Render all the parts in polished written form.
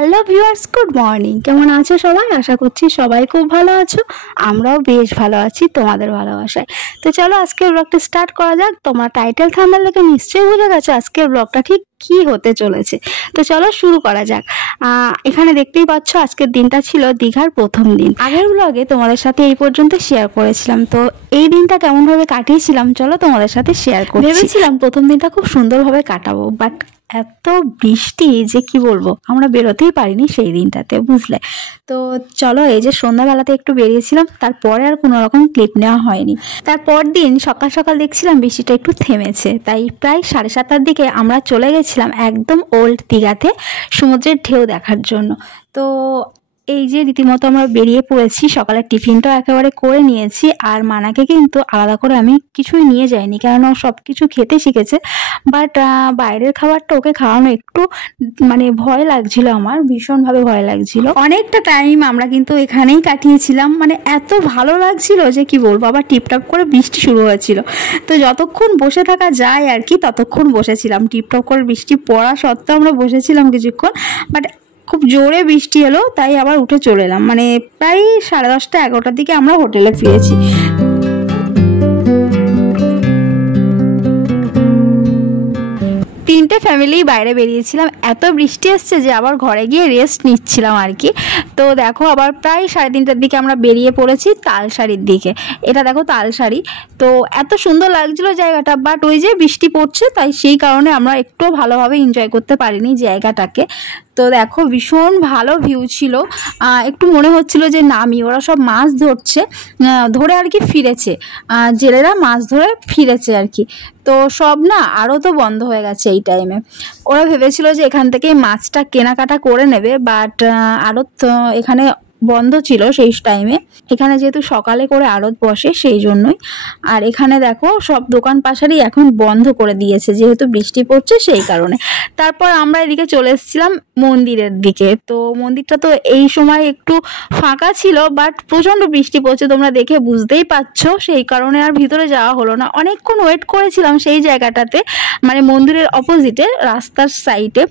Hello viewers, good morning. কেমন আছো সবাই? আশা করছি সবাই খুব ভালো আছো। আমরাও বেশ ভালো আছি তোমাদের ভালোবাসায়। তো চলো আজকের ব্লগটা স্টার্ট করা যাক। তোমরা টাইটেল থাম্বনেল দেখে নিশ্চয়ই বুঝে গেছো আজকের ব্লগটা ঠিক কি হতে চলেছে। তো চলো শুরু করা যাক। এখানে দেখতেই পাচ্ছ আজকের দিনটা ছিল দীঘার প্রথম দিন। আগের ব্লগে তোমাদের সাথে এই পর্যন্ত শেয়ার করেছিলাম। তো এই দিনটা কেমনভাবে কাটিয়েছিলাম চলো তোমাদের সাথে শেয়ার করি। ভেবেছিলাম প্রথম দিনটা খুব সুন্দরভাবে কাটাবো, বাট এত বৃষ্টি যে কি বলবো, আমরা বেরোতেই পারিনি সেই দিনটাতে, বুঝলে। তো চলো এই যে সন্ধ্যাবেলাতে একটু বেরিয়েছিলাম, তারপরে আর কোনো রকম ক্লিপ নেওয়া হয়নি। তারপর দিন সকাল সকাল দেখছিলাম বৃষ্টিটা একটু থেমেছে, তাই প্রায় 7:30টার দিকে আমরা চলে গেছিলাম একদম ওল্ড দীঘাতে সমুদ্রের ঢেউ দেখার জন্য। তো এই যে রীতিমতো আমরা বেরিয়ে পড়েছি, সকালের টিফিনটাও একেবারে করে নিয়েছি। আর মানাকে কিন্তু আলাদা করে আমি কিছুই নিয়ে যাইনি, কারণ ও সব কিছু খেতে শিখেছে। বাট বাইরের খাবারটা ওকে খাওয়ানো একটু ভয় লাগছিল, আমার ভীষণভাবে ভয় লাগছিল। অনেকটা টাইম আমরা কিন্তু এখানেই কাটিয়েছিলাম, এত ভালো লাগছিল যে কি বলবো। আবার টিপটপ করে বৃষ্টি শুরু হয়েছিল, তো যতক্ষণ বসে থাকা যায় আর কি ততক্ষণ বসেছিলাম। টিপটপ করে বৃষ্টি পড়া সত্ত্বেও আমরা বসেছিলাম কিছুক্ষণ, বাট খুব জোরে বৃষ্টি এলো, তাই আবার উঠে চলে এলাম। প্রায় 10:30 11টার দিকে আমরা হোটেলে ফিরেছি। তিনটে ফ্যামিলি বাইরে বেরিয়েছিলাম, এত বৃষ্টি এসছে যে আবার ঘরে গিয়ে রেস্ট নিচ্ছিলাম আর কি। তো দেখো আবার প্রায় 3:30টার দিকে আমরা বেরিয়ে পড়েছি তালসারির দিকে। এটা দেখো তালসারি, তো এত সুন্দর লাগছিল জায়গাটা, বাট ওই যে বৃষ্টি পড়ছে তাই সেই কারণে আমরা একটু ভালোভাবে এনজয় করতে পারিনি জায়গাটাকে। তো দেখো ভীষণ ভালো ভিউ ছিল, একটু মনে হচ্ছিল যে নামি। ওরা সব মাছ ধরে আর কি ফিরেছে, জেলেরা মাছ ধরে ফিরেছে আর কি। তো সব আরও তো বন্ধ হয়ে গেছে এই টাইমে। ওরা ভেবেছিল যে এখান থেকে মাছটা কেনাকাটা করে নেবে, বাট আড়ত এখানে বন্ধ ছিল সেই টাইমে। এখানে যেহেতু সকালে করে আড়ত বসে সেই জন্যই। আর এখানে দেখো সব দোকান পাশারি এখন বন্ধ করে দিয়েছে, যেহেতু বৃষ্টি পড়ছে সেই কারণে। তারপর আমরা এদিকে চলে এসেছিলাম মন্দিরের দিকে। তো মন্দিরটা তো এই সময় একটু ফাঁকা ছিল, বাট প্রচণ্ড বৃষ্টি পড়ছে, তোমরা দেখে বুঝতেই পারছো। সেই কারণে আর ভিতরে যাওয়া হলো না। অনেকক্ষণ ওয়েট করেছিলাম সেই জায়গাটাতে, মন্দিরের অপোজিটে রাস্তার সাইডে।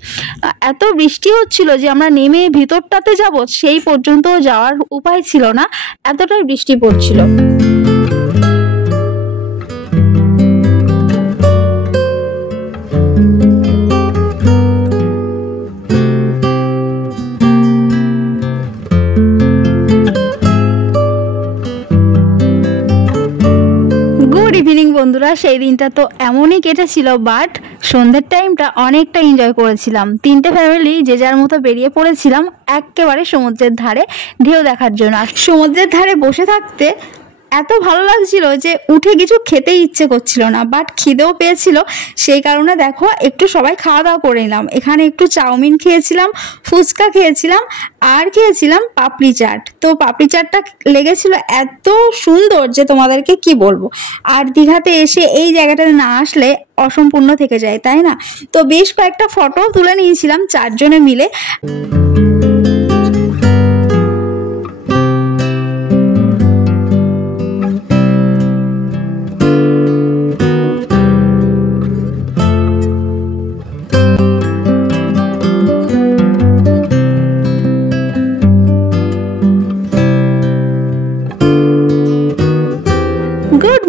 এত বৃষ্টি হচ্ছিল যে আমরা নেমে ভিতরটাতে যাব সেই পর্যন্ত যাওয়ার উপায় ছিল না, এতটাই বৃষ্টি পড়ছিল। বন্ধুরা, সেই দিনটা তো এমনই কেটেছিল, বাট সন্ধ্যের টাইমটা অনেকটা এনজয় করেছিলাম। তিনটে ফ্যামিলি যে যার মতো বেরিয়ে পড়েছিলাম একেবারে সমুদ্রের ধারে ঢেউ দেখার জন্য। আর সমুদ্রের ধারে বসে থাকতে এত ভালো লাগছিল যে উঠে কিছু খেতে ইচ্ছে করছিল না, বাট খিদেও পেয়েছিল। সেই কারণে দেখো একটু সবাই খাওয়া দাওয়া করে নিলাম। এখানে একটু চাউমিন খেয়েছিলাম, ফুচকা খেয়েছিলাম, আর খেয়েছিলাম পাপড়ি চাট। তো পাপড়ি চাটটা লেগেছিল এত সুন্দর যে তোমাদেরকে কি বলবো। আর দীঘাতে এসে এই জায়গাটাতে না আসলে অসম্পূর্ণ থেকে যায়, তাই না? তো বেশ কয়েকটা ফটো তুলে নিয়েছিলাম 4 জনে মিলে।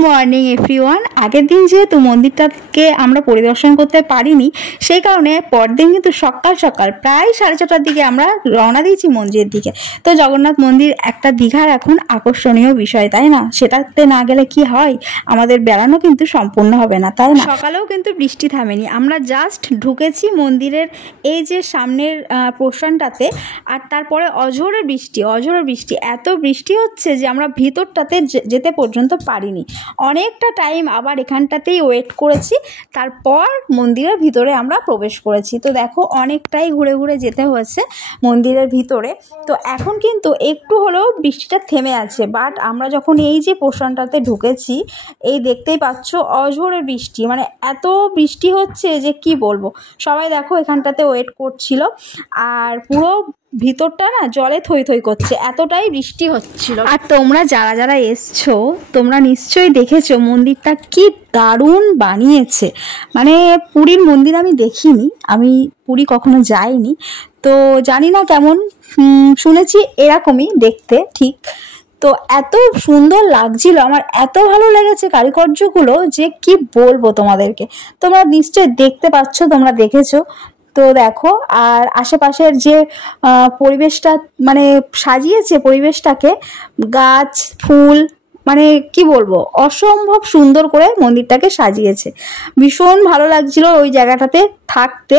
Morning everyone. আগের দিন যেহেতু মন্দিরটাকে আমরা পরিদর্শন করতে পারিনি, সেই কারণে পরদিন কিন্তু সকাল সকাল প্রায় 4:30টার দিকে আমরা রওনা দিয়েছি মন্দিরের দিকে। তো জগন্নাথ মন্দির একটা দীঘার এখন আকর্ষণীয় বিষয়, তাই না? সেটাতে না গেলে কি হয়, আমাদের বেড়ানো কিন্তু সম্পূর্ণ হবে না, তাই না? সকালেও কিন্তু বৃষ্টি থামেনি, আমরা জাস্ট ঢুকেছি মন্দিরের এই যে সামনের পোর্শনটাতে, আর তারপরে অঝোরের বৃষ্টি, এত বৃষ্টি হচ্ছে যে আমরা ভিতরটাতে যেতে পর্যন্ত পারিনি। অনেকটা টাইম আবার এখানটাতেই ওয়েট করেছি, তারপর মন্দিরের ভিতরে আমরা প্রবেশ করেছি। তো দেখো অনেকটাই ঘুরে ঘুরে যেতে হয়েছে মন্দিরের ভিতরে। তো এখন কিন্তু একটু হলেও বৃষ্টিটা থেমে আছে, বাট আমরা যখন এই যে পোর্শনটাতে ঢুকেছি, এই দেখতেই পাচ্ছ অঝোরে বৃষ্টি, এত বৃষ্টি হচ্ছে যে কি বলবো। সবাই দেখো এখানটাতে ওয়েট করছিল, আর পুরো ভিতরটা না জলে থই থই করছে, এতটাই বৃষ্টি হচ্ছিল। আর তোমরা যারা যারা এসছো তোমরা নিশ্চয়ই দেখেছো মন্দিরটা কি দারুণ বানিয়েছে। মানে পুরীর মন্দির আমি দেখিনি, আমি পুরী কখনো যাইনি, তো জানি না কেমন, শুনেছি এরকমই দেখতে ঠিক। তো এত সুন্দর লাগছিল, আমার এত ভালো লেগেছে কারুকার্যগুলো যে কি বলবো তোমাদেরকে। তোমরা নিশ্চয়ই দেখতে পাচ্ছ, তোমরা দেখেছো তো দেখো। আর আশেপাশের যে পরিবেশটা মানে সাজিয়েছে পরিবেশটাকে, গাছ ফুল, মানে কি বলবো, অসম্ভব সুন্দর করে মন্দিরটাকে সাজিয়েছে। ভীষণ ভালো লাগছিল ওই জায়গাটাতে থাকতে,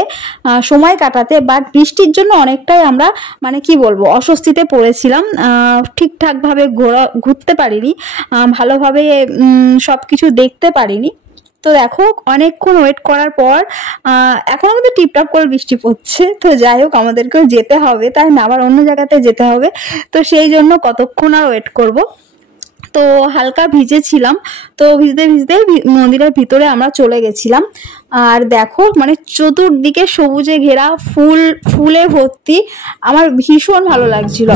সময় কাটাতে। বাট বৃষ্টির জন্য অনেকটাই আমরা মানে কি বলবো অস্বস্তিতে পড়েছিলাম, ঠিকঠাকভাবে ঘুরতে পারিনি, ভালোভাবে সব কিছু দেখতে পারিনি। তো দেখো অনেকক্ষণ ওয়েট করার পর এখনো কিন্তু টিপটাপ করে বৃষ্টি পড়ছে। তো যাই হোক আমাদেরকেও যেতে হবে, তাই না, আবার অন্য জায়গাতে যেতে হবে। তো সেই জন্য কতক্ষণ আর ওয়েট করব। তো হালকা ভিজেছিলাম, তো ভিজতে ভিজতে মন্দিরের ভিতরে আমরা চলে গেছিলাম। আর দেখো মানে চতুর্দিকে সবুজে ঘেরা, ফুলে ভর্তি, আমার ভীষণ ভালো লাগছিল।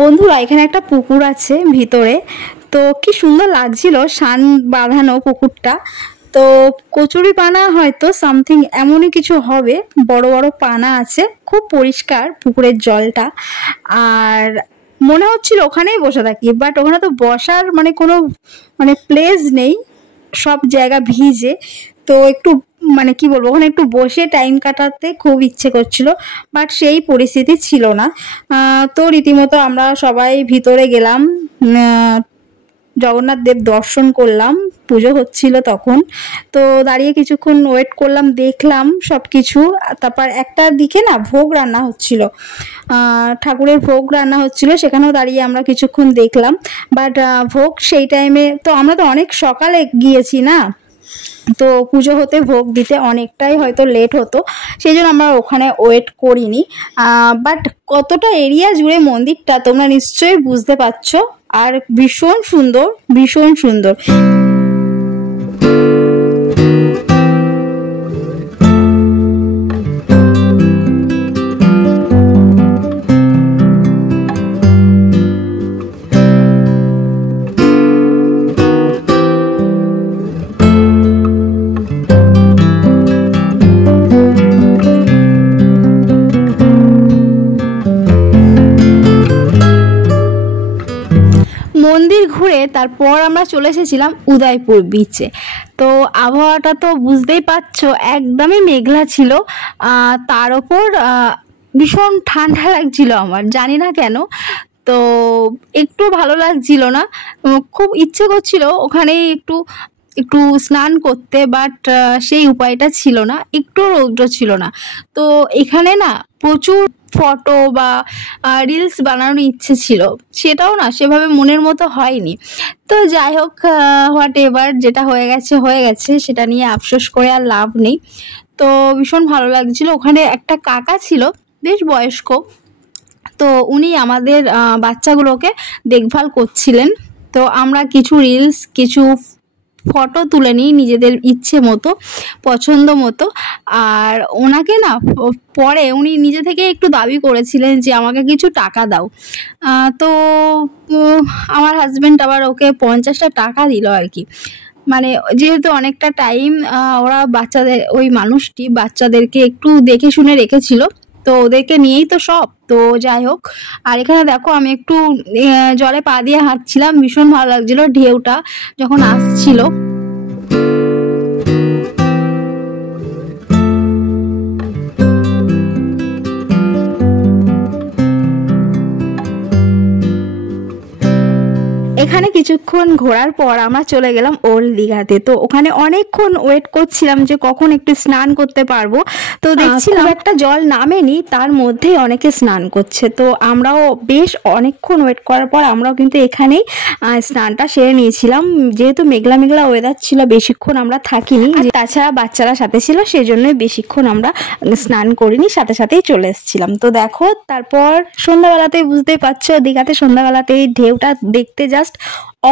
বন্ধুরা এখানে একটা পুকুর আছে ভিতরে, তো কি সুন্দর লাগছিল শান বাঁধানো পুকুরটা। তো কচুরি পানা হয়তো সামথিং এমনই কিছু হবে, বড় বড় পানা আছে, খুব পরিষ্কার পুকুরের জলটা। আর মনে হচ্ছিল ওখানেই বসে থাকি, বাট ওখানে তো বসার মানে কোনো মানে প্লেস নেই, সব জায়গা ভিজে। তো একটু মানে কি বলবো, ওখানে একটু বসে টাইম কাটাতে খুব ইচ্ছে করছিল, বাট সেই পরিস্থিতি ছিল না। তো রীতিমতো আমরা সবাই ভিতরে গেলাম, জগন্নাথ দেব দর্শন করলাম, পুজো হচ্ছিল তখন। তো দাঁড়িয়ে কিছুক্ষণ ওয়েট করলাম, দেখলাম সব কিছু। তারপর একটা দিকে না ভোগ রান্না হচ্ছিল, ঠাকুরের ভোগ রান্না হচ্ছিল, সেখানেও দাঁড়িয়ে আমরা কিছুক্ষণ দেখলাম। বাট ভোগ সেই টাইমে তো আমরা তো অনেক সকালে গিয়েছি না, তো পুজো হতে ভোগ দিতে অনেকটাই হয়তো লেট হতো, সেই জন্য আমরা ওখানে ওয়েট করিনি। বাট কতটা এরিয়া জুড়ে মন্দিরটা তোমরা নিশ্চয়ই বুঝতে পারছো, আর ভীষণ সুন্দর, ভীষণ সুন্দর। মন্দির ঘুরে তারপর আমরা চলে এসেছিলাম উদয়পুর বিচে। তো আবহাওয়াটা তো বুঝতেই পারছো একদমই মেঘলা ছিল, তার ওপর ভীষণ ঠান্ডা লাগছিল আমার, জানি না কেন। তো একটু ভালো লাগছিল না, খুব ইচ্ছে করছিল ওখানেই একটু একটু স্নান করতে, বাট সেই উপায়টা ছিল না, একটু রৌদ্র ছিল না। তো এখানে না প্রচুর ফটো বা রিলস বানানোর ইচ্ছে ছিল, সেটাও না সেভাবে মনের মতো হয়নি। তো যাই হোক, হোয়াট এভার, যেটা হয়ে গেছে হয়ে গেছে, সেটা নিয়ে আফসোস করে আর লাভ নেই। তো ভীষণ ভালো লাগছিল। ওখানে একটা কাকা ছিল বেশ বয়স্ক, তো উনি আমাদের বাচ্চাগুলোকে দেখভাল করছিলেন। তো আমরা কিছু রিলস কিছু ফটো তুলে নিই নিজেদের ইচ্ছে মতো, পছন্দ মতো। আর ওনাকে না পরে উনি নিজে থেকে একটু দাবি করেছিলেন যে আমাকে কিছু টাকা দাও। তো আমার হাজব্যান্ড আবার ওকে 50টা টাকা দিল আর কি। মানে যেহেতু অনেকটা টাইম ওরা বাচ্চাদের ওই মানুষটি বাচ্চাদেরকে একটু দেখে শুনে রেখেছিল, তো ওদেরকে নিয়েই তো সব। তো যাই হোক, আর এখানে দেখো আমি একটু জলে পা দিয়ে হাঁটছিলাম, ভীষণ ভালো লাগছিল ঢেউটা যখন আসছিল। এখানে কিছুক্ষণ ঘোরার পর আমরা চলে গেলাম ওল্ড দীঘাতে। তো ওখানে অনেকক্ষণ ওয়েট করছিলাম যে কখন একটু স্নান করতে পারবো। তো দেখছিলাম একটা জল নামেনি, তার মধ্যেই অনেকে স্নান করছে। তো আমরাও বেশ অনেকক্ষণ ওয়েট করার পর আমরাও কিন্তু এখানেই স্নানটা সেরে নিয়েছিলাম। যেহেতু মেঘলা মেঘলা ওয়েদার ছিল, বেশিক্ষণ আমরা থাকিনি, তাছাড়া বাচ্চারা সাথে ছিল, সেজন্যই বেশিক্ষণ আমরা স্নান করিনি, সাথে সাথেই চলে এসেছিলাম। তো দেখো তারপর সন্ধ্যাবেলাতেই বুঝতেই পারছো, দীঘাতে সন্ধ্যাবেলাতেই ঢেউটা দেখতে জাস্ট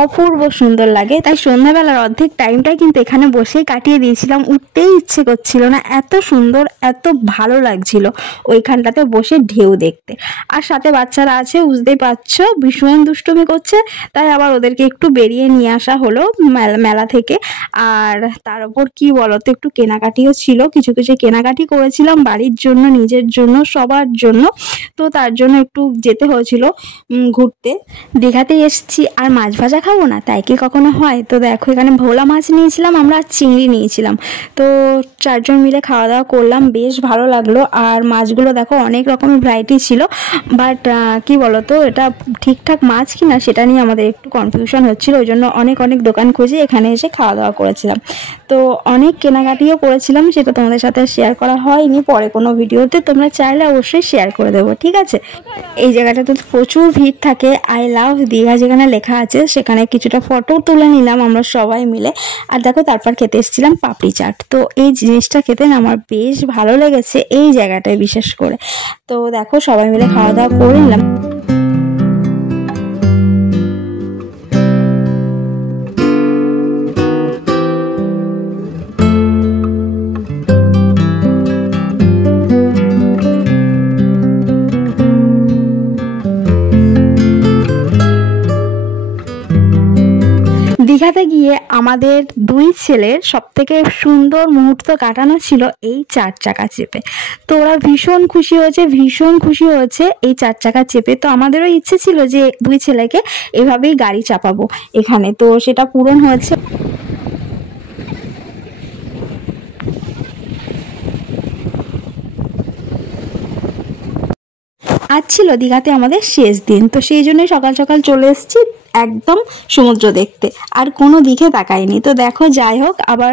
অপূর্ব সুন্দর লাগে। তাই সন্ধ্যাবেলার অর্ধেক টাইমটাই কিন্তু এখানে বসেই কাটিয়ে দিয়েছিলাম, উঠতেই ইচ্ছে করছিল না, এত সুন্দর এত ভালো লাগছিল ওইখানটাতে বসে ঢেউ দেখতে। আর সাথে বাচ্চারা আছে, বুঝতেই পারছো ভীষণ দুষ্টুমি করছে, তাই আবার ওদেরকে একটু বেরিয়ে নিয়ে আসা হলো মেলা থেকে। আর তার উপর কি বলতো, একটু কেনাকাটিও ছিল, কিছু কিছু কেনাকাটি করেছিলাম বাড়ির জন্য, নিজের জন্য, সবার জন্য। তো তার জন্য একটু যেতে হয়েছিল ঘুরতে। দীঘাতে এসেছি আর মাছ ভাজা খাবো না, তাই কি কখনো হয়? তো দেখো এখানে ভোলা মাছ নিয়েছিলাম আমরা, আর চিংড়ি নিয়েছিলাম। তো চারজন মিলে খাওয়া দাওয়া করলাম, বেশ ভালো লাগলো। আর মাছগুলো দেখো অনেক রকমের ভ্যারাইটি ছিল, বাট কি বলতো, এটা ঠিকঠাক মাছ কিনা সেটা নিয়ে আমাদের একটু কনফিউশন হচ্ছিল, ওই জন্য অনেক অনেক দোকান খুঁজে এখানে এসে খাওয়া দাওয়া করেছিলাম। তো অনেক কেনাকাটিও করেছিলাম, সেটা তোমাদের সাথে শেয়ার করা হয়নি, পরে কোনো ভিডিওতে তোমরা চাইলে অবশ্যই শেয়ার করে দেবো, ঠিক আছে? এই জায়গাটাতে প্রচুর ভিড় থাকে, আই লাভ দীঘা যেখানে লেখা আছে, সেখানে কিছুটা ফটো তুলে নিলাম আমরা সবাই মিলে। আর দেখো তারপর খেতে এসেছিলাম পাপড়ি চাট। তো এই জিনিসটা খেতে না আমার বেশ ভালো লেগেছে এই জায়গাটায় বিশেষ করে। তো দেখো সবাই মিলে খাওয়া দাওয়া করে নিলাম। দীঘাতে গিয়ে আমাদের দুই ছেলের সবথেকে সুন্দর মুহূর্ত কাটানো ছিল এই 4 চাকা চেপে। তো ওরা ভীষণ খুশি হয়েছে এই 4 চাকা চেপে। তো আমাদেরও ইচ্ছে ছিল যে দুই ছেলেকে এভাবেই গাড়ি চাপাবো এখানে, তো সেটা পূরণ হয়েছে। আজ ছিল দীঘাতে আমাদের শেষ দিন, তো সেই জন্যই সকাল সকাল চলে এসেছি একদম সমুদ্র দেখতে, আর কোনো দিকে তাকাইনি। তো দেখো যাই হোক, আবার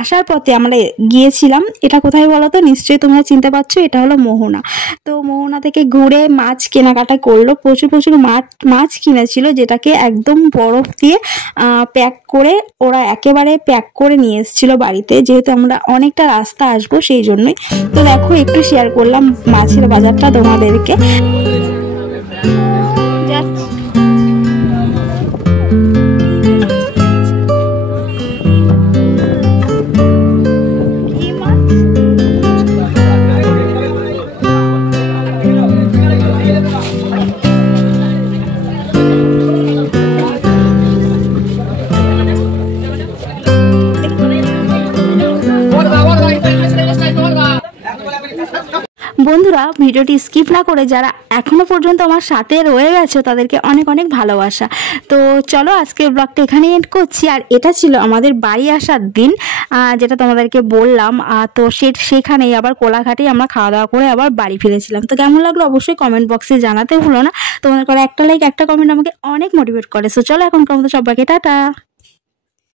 আসার পথে আমরা গিয়েছিলাম, এটা কোথায় বলো তো, নিশ্চয়ই তোমরা চিনতে পারছো, এটা হলো মোহনা। তো মোহনা থেকে ঘুরে মাছ কেনাকাটা করলো, প্রচুর প্রচুর মাছ কিনেছিল, যেটাকে একদম বরফ দিয়ে প্যাক করে ওরা একেবারে প্যাক করে নিয়ে এসেছিলো বাড়িতে, যেহেতু আমরা অনেকটা রাস্তা আসবো সেই জন্যই। তো দেখো একটু শেয়ার করলাম মাছের বাজারটা তোমাদেরকে। বন্ধুরা ভিডিওটি স্কিপ না করে যারা এখনো পর্যন্ত আমার সাথে রয়ে গেছো তাদেরকে অনেক অনেক ভালোবাসা। তো চলো আজকের ব্লগটা এখানেই এন্ড করছি। আর এটা ছিল আমাদের বাড়ি আসার দিন, যেটা তোমাদেরকে বললাম। তো সেখানেই আবার কোলাঘাটেই আমরা খাওয়া দাওয়া করে আবার বাড়ি ফিরেছিলাম। তো কেমন লাগলো অবশ্যই কমেন্ট বক্সে জানাতে ভুলো না। তোমাদের করে একটা লাইক একটা কমেন্ট আমাকে অনেক মোটিভেট করে। সো চলো এখন সবাইকে টাটা।